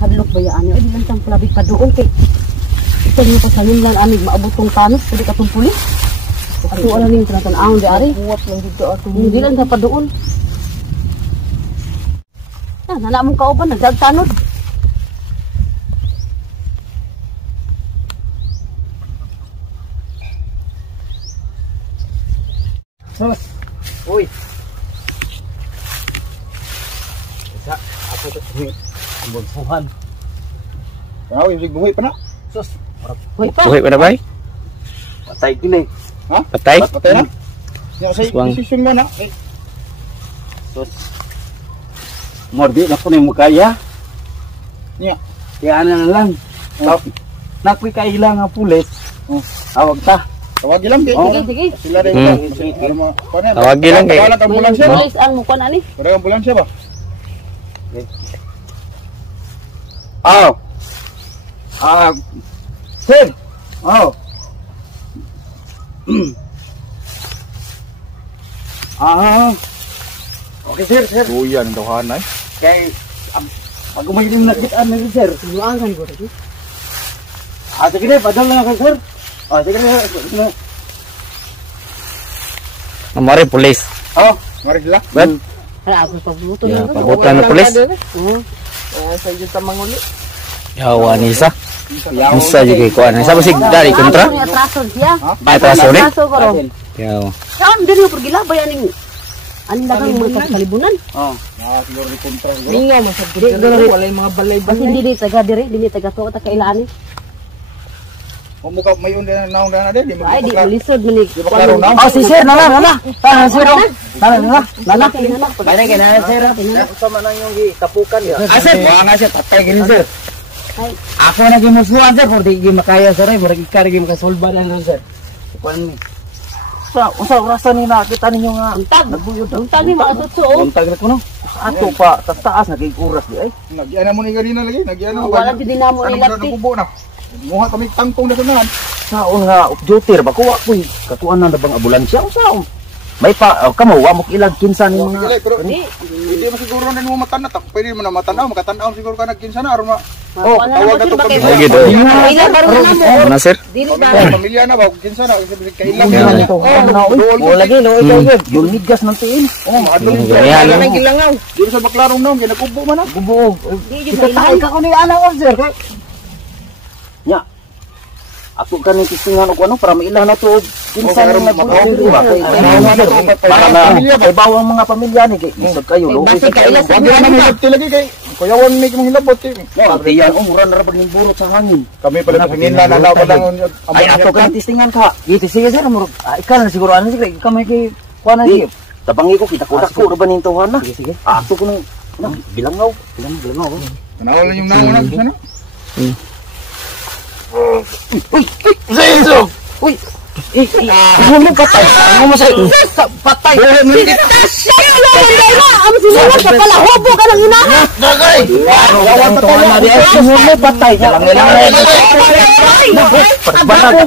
Hadlok ba yan? Ay, di lang siyang palabig pa doon kay ito niyo pa sa nimlan anig maabotong tanos pwede ka itong pulis. Ato alam niyo tinatanahon di ari. Buwat lang dito ato. Hindi lang sa pa doon. Nana mong kauban nagdagtanod. Uy. Isa, ako ito buwan. Wow, yung buhay pa na. Sus, Hoy pa. Buhay pa na ba? patay gini. Ha? Patay? Patay na? Yung sa Aswang. decision mo na. Eh, Sus. Mordi na po na yung mukaya. niya. Kaya na lang. Nakoy kailangan pulis. Awag ta. Tawagin lang. Sige, sige. Sila rin. Tawagin lang kayo. Tawalan ang ambulansya. no? Pulis ang mukha na ni. Pero ang ambulansya ba? Aw. Sir. Aw. Okay sir, sir. Buyan, dawahan ay. Kay pag umagilim na kitaan na sir. Luangan ko rin. Sige na, padala na kayo sir. Sige na. Amore pulis. Mari sila. Ba't? Ay, ako pabuto Ya, na. pabutan na pulis. Sa iyo ta manguli. Yawa ni isa. Isa juga ikuan. Isa ba si dari kontra? Atraso siya. Ay, atraso ni? Atraso ko ron. Yawa. Saan din yung pergilabay aning aning dagang mga kalibunan. Siguro di kontra. Mingaw masabot Di, ka di. wala yung mga balay Kasi dili taga diri, dili taga to ta kailan ni. Kung muka may yun din naong dana din. Ay di lisod man ni. Di ba klaro na? si sir, nana. Sir. Nana. Bale kay na sir. Sama nang yung gitapukan ya. Sir, mga nga siya. Tatay gini sir. Ay, Ako na gimusuan sir, for di makaya sir, for di kari makasolba na sir. Kuan ni. Usa rasa ni nakita ninyo nga untag. nagbuyod. Untag ni mga tutso. Untag na ko no. Ato pa taas nagiguras di ay. Nagyana mo ni ganina lagi. Nagyana mo. Wala jud dinamo ni Ano lati. kubo na. Muha kami tangkong na sunahan. Saon nga duty ba kuha ko katuan na bang ambulansya usaon. May pa kamo wa mo ilag kinsa ni mga Pero Di. hindi mo siguro na mo matana. Pwede mo na matanaw. Makatanaw siguro ka nagkinsa na. Aron Wala tawag na na to ba kay. Lagi do. Ila karon na mo. Ano sir? Dili ba? pamilya na ba? Kinsa na. Kailang Una nito na uy. Lagi no yung niggas ng tiin. Adong Ganyan. gilangaw. Dito sa baklarong naon. Ginakubo man na. Bubuog. Di jud Itatay ka ko ni ana officer kay. Nya. Ako kaning kistingan og ano para mailan na to kinsa nang nagbubuog ba kay para na kay bawang mga pamilya ni kay isod kayo lo. Basta kaila sa Wag na mahilabti lagi kay. Kuyawan may kong hilabot. Tiyan umuran ra pag burot sa hangin. Kami pala pagingin na nalaw pa lang. Ay ato kan tistingan ka. Ito sige sir mo. Ikaw na siguro ano sige kamay kay kuan na tabangi ko kita ko ra ba ning tuwan na. Sige sige. Ato ko nang bilangaw. Bilangaw. Tanaw lang yung naon na sana. Zenzo! Uy! Ano mo patay? Ano mo sa patay? Ang sinuwa ka pala, hobo ka ng ina. Dagay! Wawan patay na di. Ano mo patay? Banag.